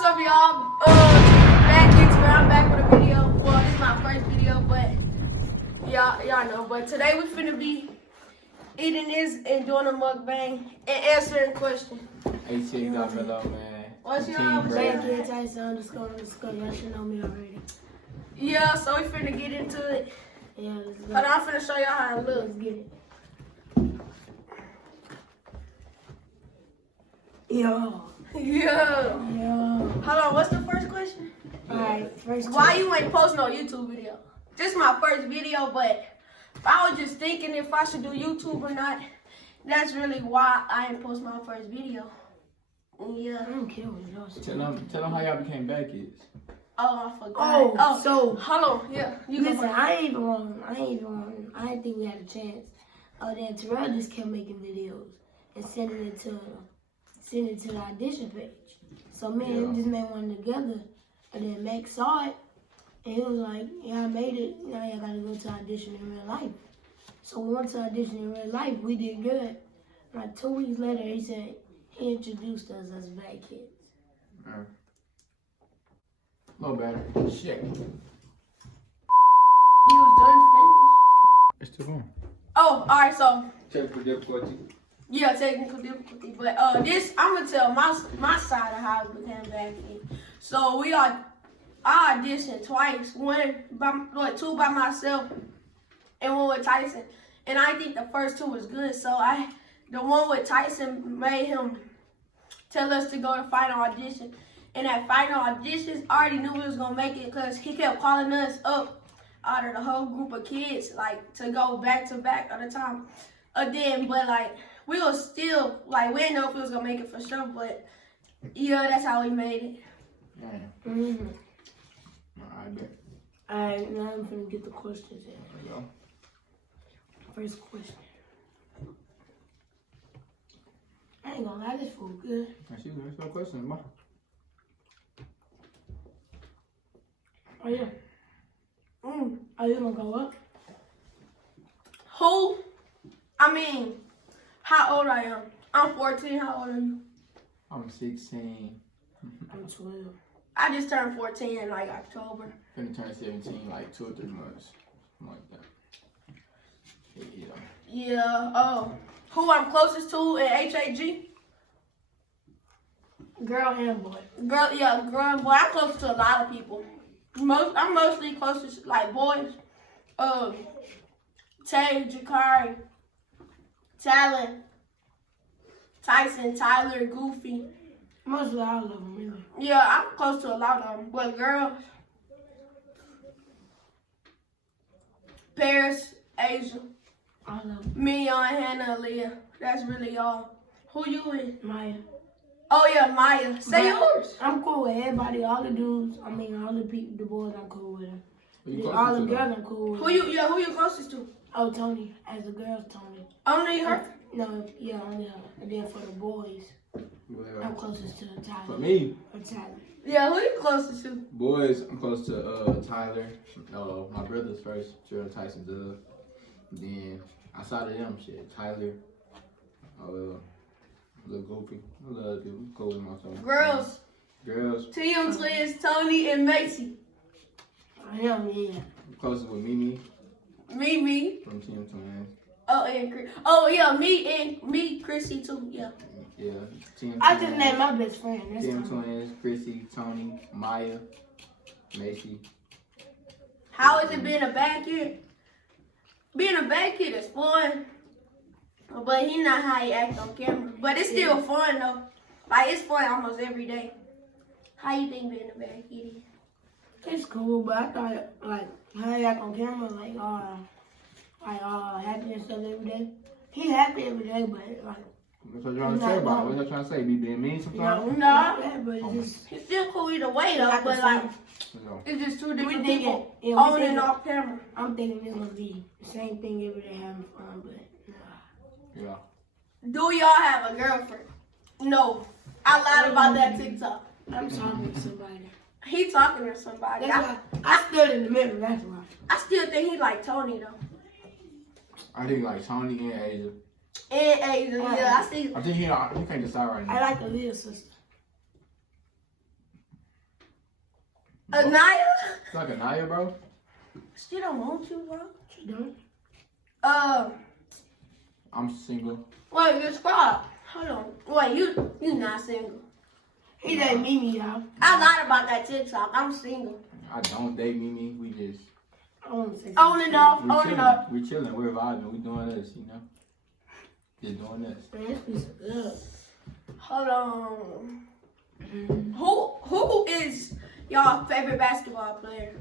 what's up, y'all? I'm back with a video. Well, this is my first video, but y'all know. But today we finna be eating this and doing a mukbang and answering questions. 18 down below, man. What's y'all? Y'all should know me already. Yeah, so we finna get into it. Yeah, let's go. But I'm finna show y'all how it looks. Let's get it. Yo. Hold on, what's the first question? Alright, first Why you ain't post no YouTube video? This is my first video, but I was just thinking if I should do YouTube or not. That's really why I ain't post my first video. Yeah. I don't care what y'all say. Tell them how y'all became bad kids. Oh, I forgot. Oh, so hold on. Yeah. You listen, I ain't didn't think we had a chance. Oh, then Terrell just kept making videos and sending it to the audition page. So me and him just made one together, and then Max saw it, and he was like, "Yeah, I made it. Now y'all gotta go to audition in real life." So we went to audition in real life. We did good. Like 2 weeks later, he said he introduced us as bad kids. No better. Shit. He was done finished. It's too long. Oh, all right. So Technical difficulty. yeah, technical difficulty. But this I'm gonna tell my side of how I became a bad kid. So I auditioned twice. Two by myself and one with Tyson. And I think the first two was good. So the one with Tyson made him tell us to go to final audition. And at final auditions, I already knew we was gonna make it because he kept calling us up out of the whole group of kids, like to go back to back at a time. But like we was still like we didn't know if we was gonna make it for sure. But yeah, that's how we made it. Yeah. Mm-hmm. I bet. Alright, now I'm gonna get the questions in. There you go. First question. I ain't gonna lie, this food good. That's no question, ma. Oh yeah. Are you gonna go up? How old I am? I'm 14. How old are you? I'm 16. I'm 12. I just turned 14 in like October. Finna turn 17 like 2 or 3 months. Something like that. Yeah. Yeah. Who I'm closest to in HAG? Girl and boy. Girl and boy. I'm close to a lot of people. I'm mostly closest like boys. Tay, Jakari, Talon, Tyson, Tyler, Goofy. Mostly all of them, really. Yeah, I'm close to a lot of them. But girls, Paris, Asia, All of them. me, Hannah, Aaliyah. That's really all. Who you with? Maya. Oh yeah, Maya. Say yours. I'm cool with everybody, all the dudes. I mean, all the people, the boys, I'm cool with them. All the girls, I'm cool with. Who you closest to? Oh, Tony. As the girls, Tony. Only her? No, yeah, only her. And then for the boys, Well, I'm closest to Tyler. for me, Or Tyler. Yeah, who you closest to? boys, I'm close to Tyler. My brothers first, Gerald, Tyson, Doug. Then outside of them, shit, Tyler. Little Goofy. I love people. Cool with myself. Girls. TM Twins, Tony and Macy. Hell yeah. I'm closest with Mimi Me. from Team Twins. Oh, and Chris. Oh yeah, me, Chrissy too. Yeah. Yeah, Team I Twins. just named my best friend. That's Team Tony. Twins, Chrissy, Tony, Maya, Macy. How is it being a bad kid? Being a bad kid is fun, but he not how he act on camera. But it's still fun though. Like it's fun almost every day. How you think being a bad kid is? It's cool, but I thought, like, how he act on camera, happy and stuff every day. He happy every day, but, like, What's what you trying to say about? What you trying to say? Be being mean sometimes? no, No. not that, but it's just, He's still cool either way though. Like But the like No. it's just two different thinking- people yeah, we on and thinking- off camera. I'm thinking it's gonna be the same thing every day, having fun, but, nah. Yeah. Do y'all have a girlfriend? No. I lied about that TikTok. I'm talking to somebody. He talking to somebody. That's why I stood in the middle, that's why. I still think he like Tony though. I think like Tony and Asia. And Asia, yeah, I see. I think he can't decide right I now. like the little sister. Anaya? It's like Anaya, bro. She don't want you, bro. She don't. I'm single. Wait, you're squad. Hold on. Wait, you not single. He didn't meet me, y'all. I lied about that TikTok. I'm single. I don't date Mimi. We just I want to say On and off, we on chilling. and off. We chilling. We're vibing. We doing this, you know. Just doing this. Man, this piece of good. Hold on. Who is y'all favorite basketball player?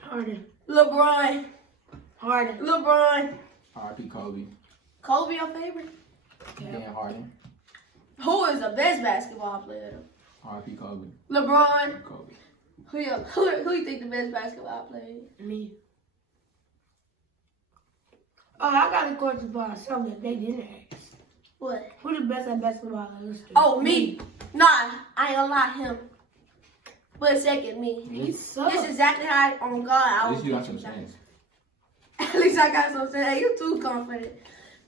Harden. LeBron. Harden. LeBron. R.I.P. Kobe. Kobe your favorite? Dan Harden. Who is the best basketball player? R.I.P. Kobe. LeBron. Kobe. Who you think the best basketball player is? Me. Oh, I got a question about something that they didn't ask. What? Who the best at basketball? Oh, me. Nah, I ain't gonna lie, him. But second, me. He sucks. This is exactly how, on God, I At would least you got pick some you. sense. At least I got some sense. Hey, you too confident.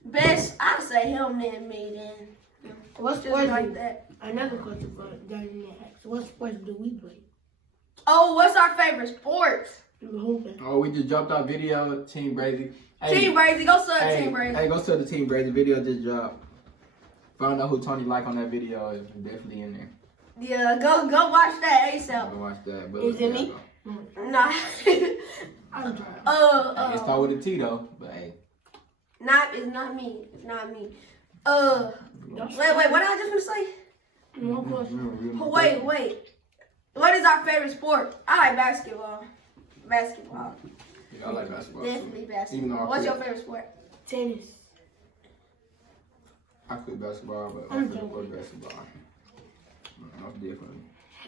Best, I'd say him then me then. What Just sports like do, that. another question for that didn't ask. What sports do we play? Oh, what's our favorite sports? We hooping. Oh, we just dropped our video, Team Brazy. Hey, Team Brazy. Go sub hey, Team Brazy. Hey, go to the Team Brazy video just dropped. Found out who Tony like on that video. It's definitely in there. Yeah, go watch that ASAP. Go watch that. But Is it me? Nah. I'm trying. It start with a T though, but hey. It's not me. It's not me. Wait, what did I just want to say? No question. Wait. What is our favorite sport? I like basketball. Basketball. Yeah, I like basketball. Definitely Even basketball. though I What's quit. your favorite sport? Tennis. I quit basketball, but I'm I'm gonna joking. play basketball. That's different.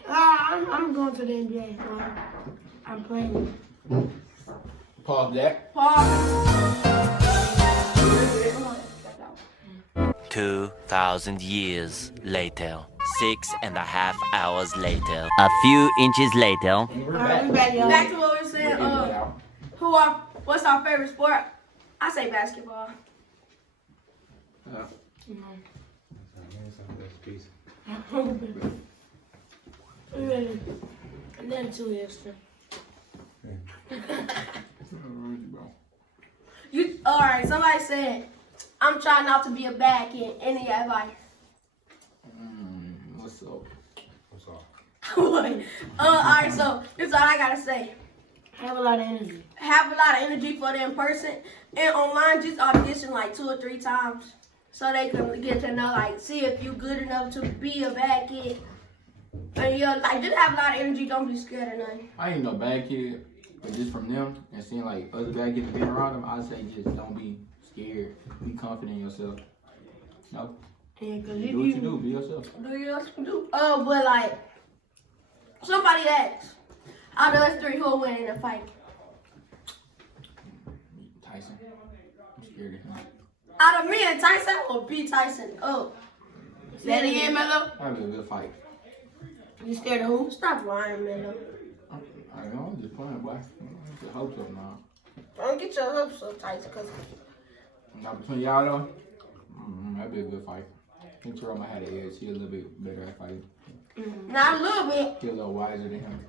I'm going to the NBA. I'm playing. Pause that. Pause. 2,000 years later. 6.5 hours later. A few inches later. We're Alright, we back, y'all. Back to what we were saying. We're out. What's our favorite sport? I say basketball. Really? And then 2 extra. Alright, somebody said, I'm trying not to be a bad kid. Any advice? What's up? Alright, so this is all I gotta say. Have a lot of energy. Have a lot of energy for the in person and online. Just audition like 2 or 3 times so they can get to know, like, see if you good enough to be a bad kid. And just have a lot of energy. Don't be scared of nothing. I ain't no bad kid, but just from them and seeing like other bad kids being around them, I say just don't be scared. Be confident in yourself. No, Yeah, because do what you do. Be yourself. Do you else do? But like, somebody asked, out of us 3, who will win in a fight? Tyson. I'm scared of him. Out of me and Tyson, or beat Tyson? Oh. Say it again, Mello. That'd be a good fight. You scared of who? Stop lying, Mello. I know, I'm just playing, boy. I just hope so now. Don't get your hopes up, Tyson, because Now between y'all though, that'd be a good fight. I think Terrell might have the edge. He a little bit better at fighting. not a little bit, He a little wiser than him.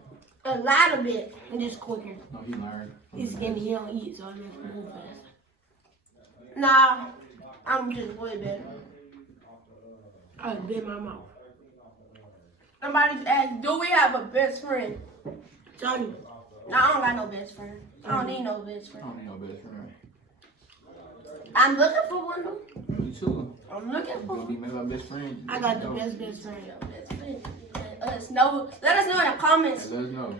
a lot of bit. And just quicker. No, he learned. He's skinny, he don't eat, so he makes him move fast. Nah, I'm just way better. I bit my mouth. Somebody asked, do we have a best friend? Johnny. No, I don't got no best friend. I don't need no best I friend. don't need no best friend. I'm looking for one though. Me too. I'm looking You for gonna be my best friend? I got the Let best friend. best friend. Let us know in the comments. us know.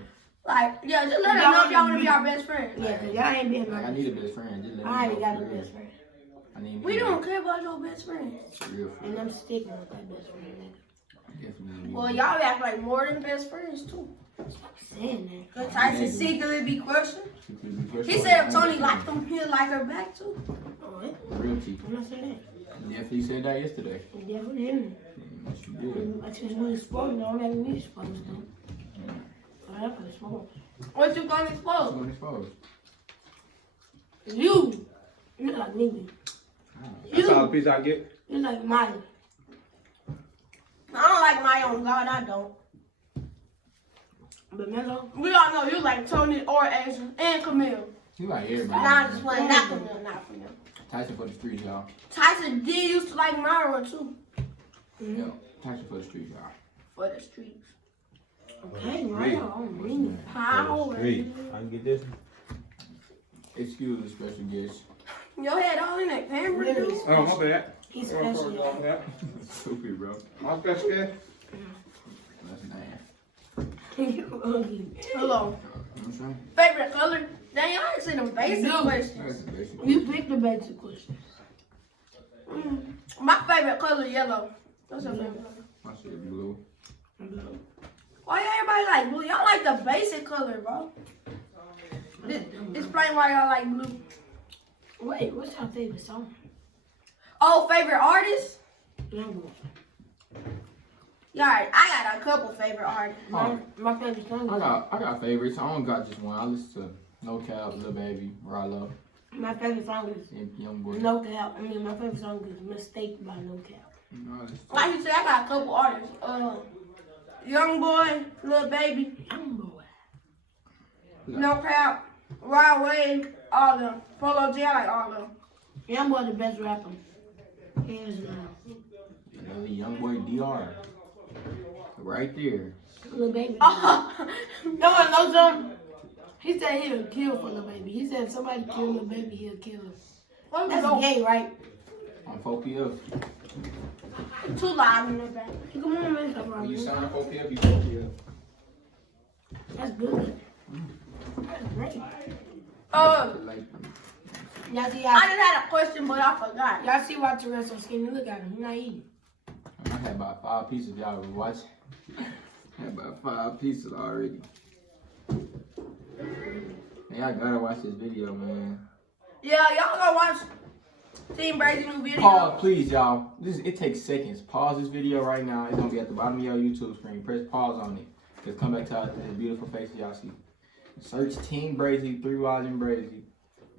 Like, yeah, just let us know if y'all want to be our best friend. Yeah, because y'all ain't been Like, I my need a best friend. Just let I me already know got a for real. best friend. I need We don't care about your best friend. For real, for And real. I'm sticking with that best friend. Definitely. Well, y'all act like more than best friends too. Saying that. Cause Tyson secretly be crushing. He said if Tony liked him, he'll like her back too. Oh, what? Real T. I'm not saying that. Definitely said that yesterday. You definitely didn't. Yes, you did. I just really exposed. Don't have me exposed though. I have to expose. What you gonna expose? Someone exposed. You like me. That's all the piece I get. You like Miley. I don't like my own God. I don't. But Mello, We all know you like Tony or Asia and Camille. You like everybody. Nah, I'm just playing. Not Camille, not Camille. Tyson for the streets, y'all. Tyson did used to like Myra too. Yeah, Tyson for the streets, y'all. For the streets. okay, right on. Really. Power. Hey, I can get this. Excuse the special guest. Your head all in that camera, dude. Oh, my bad. He's special. Yeah. Stupid, bro. My special guest. That's nice. You ugly. Hello. I'm saying? Favorite color? Dang, I ain't seen them basic No. questions. That's basic. You picked the basic question. My favorite color yellow. What's your favorite color? My shit blue. Why everybody like blue? Y'all like the basic color, bro. Explain why y'all like blue. Wait, what's your favorite song? Oh, favorite artist? Young Boy. Yeah, I got a couple favorite artists. My favorite song I is got favorites. I don't got just one. I listen to No Cap, Lil Baby, Rallo, my favorite song is and Young Boy. No Cap. I mean, my favorite song is Mistake by No Cap. No, I listen to- Like you said, I got a couple artists. Young Boy, Lil Baby, Young Boy. No Cap, Rod Wave, all of them. Polo G, I like all of them. Young Boy the best rapper. Hands down. Another Young Boy DR. Right there. Lil Baby. Oh, No one knows him. He said he'll kill for Lil Baby. He said if somebody kill Lil Baby, he'll kill him. let me That's go. gay, right? On 4PF. Too loud in the back. Come on, man. Come When you on. sign 4PF, you 4PF. That's good. That's great. Like, Y'all see I how just had a question, but I forgot. y'all see why Terrell so skinny? Look at him. He's not eating. I had about 5 pieces y'all was watching. I had about 5 pieces already. Man, y'all gotta watch this video, man. Yeah, y'all go watch Team Brady new video. Pause, please, y'all. It takes seconds. Pause this video right now. It's gonna be at the bottom of your YouTube screen. Press pause on it. Just come back to the beautiful faces y'all see. Search Team Brazy, 3 Wild and Brazy.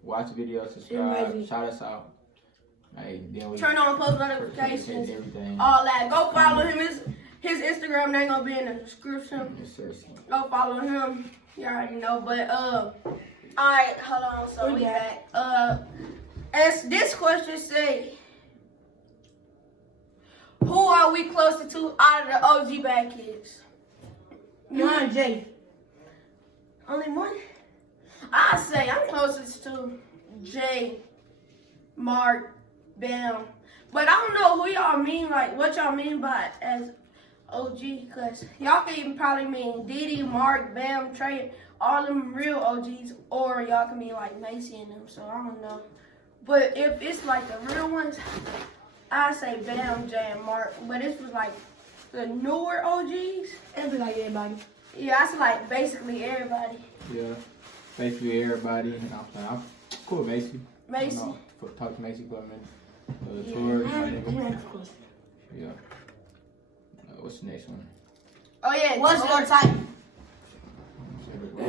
Watch the video, subscribe, Brazy. shout us out. Hey, then we Turn on post notifications. everything. All that. Go follow him. His Instagram name gonna be in the description. Yes, sir. Go follow him. You already know. But alright, hold on. So we back. As this question say, who are we closer to out of the OG bad kids? Nah, Jay. Only one? I say I'm closest to Jay, Mark, Bam. But I don't know who y'all mean, like what y'all mean by as OG, because y'all can even probably mean Diddy, Mark, Bam, Trey, all them real OGs, or y'all can mean like Macy and them, so I don't know. But if it's like the real ones, I say Bam, Jay, and Mark. But if it's like the newer OGs, It'll be like everybody. yeah, I say like basically everybody. Yeah. Basically everybody. I'm cool with Macy. Macy. Talk to Macy for a minute. Tour. Next question. Yeah. What's the next one? Oh yeah, What's your type?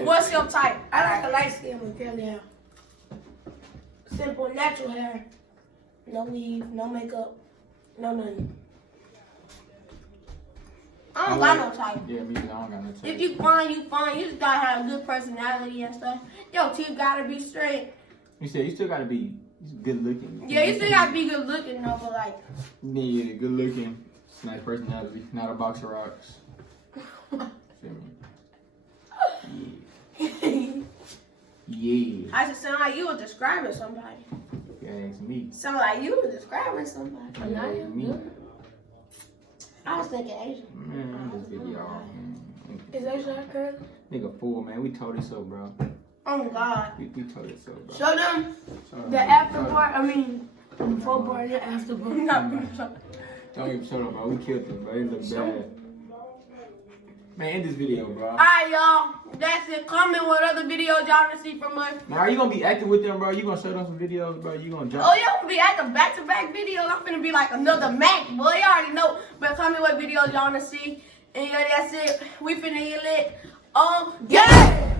What's your type? I like a light skin with curly hair. Simple, natural hair. No weave, no makeup, no nothing. I don't got no type. Yeah, me, I don't got no type. If you fine, you fine. You just gotta have a good personality and stuff. Your teeth gotta be straight. You said you still gotta be good looking. Yeah, you still gotta be good looking though, but like, Yeah, good looking. Nice personality. Not a box of rocks. Feel me? Yeah. Yeah. I just sound like you were describing somebody. Yeah, it's me. Sound like you were describing somebody. Yeah, it's me. I was thinking Asian. Man, this video, man. Is that your curly? Nigga fool, man. We told it so, bro. Oh God. We told it so, bro. Show them So, the after part. I mean, the before part and the after part. Don't even show them, bro. We killed them, bro. It look bad. Man, end this video, bro. Alright, y'all. That's it. Comment what other videos y'all wanna see from us. Now, are you gonna be active with them, bro? You gonna show them some videos, bro? You gonna drop? Oh, yeah, I'm gonna be at the back-to-back videos. I'm finna be like another Mac, boy. You already know. But tell me what videos y'all wanna see. And yeah, that's it. We finna get lit. Yeah!